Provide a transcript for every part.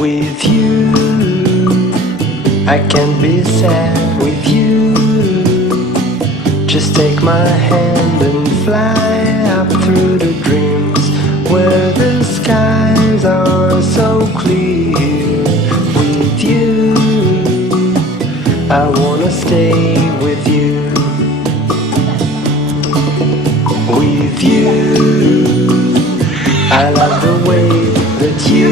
With you, I can't be sad with you. Just take my hand and fly up through the dreams where the skies are so clear. With you, I wanna stay with you. With you, I love the way that you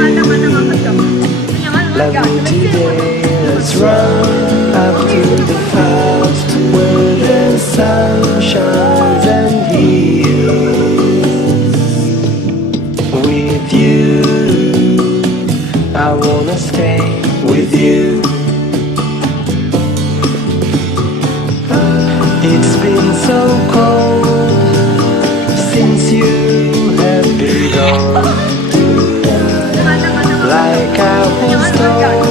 love me today. Let's run up to the clouds where the sun shines and heals. With you, I wanna stay with you. It's been so cold since you have been gone. Like I was told